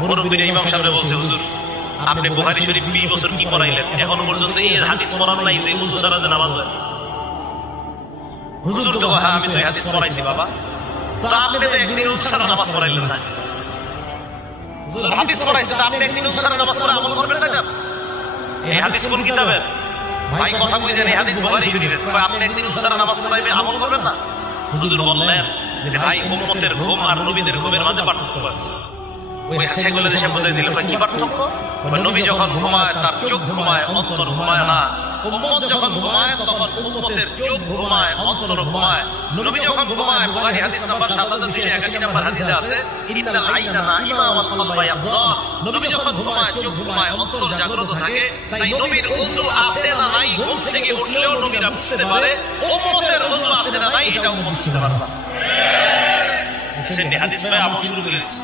মুরব্বীরা ইমাম সাহেব বলছে, হুজুর আপনি বুখারী শরীফ 20 বছর কি পড়াইলেন, এখনো পর্যন্ত এই হাদিস পড়ান নাই যে ওযু ছাড়া যে নামাজ হয়। হুজুর তো হ্যাঁ আমি তো এই হাদিস পড়াইছি বাবা, তো আপনি তো একদিন ওযু ছাড়া নামাজ পড়াইলেন না। হুজুর হাদিস পড়াইছে, তো আপনি একদিন ওযু ছাড়া নামাজ পড়া আমল করবেন না কেন? এই হাদিস কোন কিতাবের? ভাই কথা বুঝেন, এই হাদিস বুখারী শরীফের। আপনি একদিন ওযু ছাড়া নামাজ পড়াইবেন, আমল করবেন না? হুজুর বললেন যে ভাই উম্মতের ঘুম আর নবীদের ঘুমের মাঝে পার্থক্য আছে। ওই সেগুলো দেশে বুঝাই দিল কি পার্থক্য। নবী যখন ঘুমায় তার চোখ ঘুমায়, অন্তর ঘুমায় না। উম্মত যখন ঘুমায় তখন উম্মতের চোখ ঘুমায়, অন্তর ঘুমায়। নবী যখন ঘুমায়, বুখারী হাদিস নাম্বার 7281 নাম্বার হাদিসে আছে, ইন্নাল আইনা নাইমা ওয়াল কলবা ইয়াবযা। নবী যখন ঘুমায় চোখ ঘুমায়, অন্তর জাগ্রত থাকে। তাই নবীর ওযু আছে না নাই ঘুম থেকে উঠলেও নবীরা বুঝতে পারে, উম্মতের ওযু আছে না নাই এটা উম্মত বুঝতে পারে না। সে হাদিস পড়ে আমল শুরু করে দিয়েছে।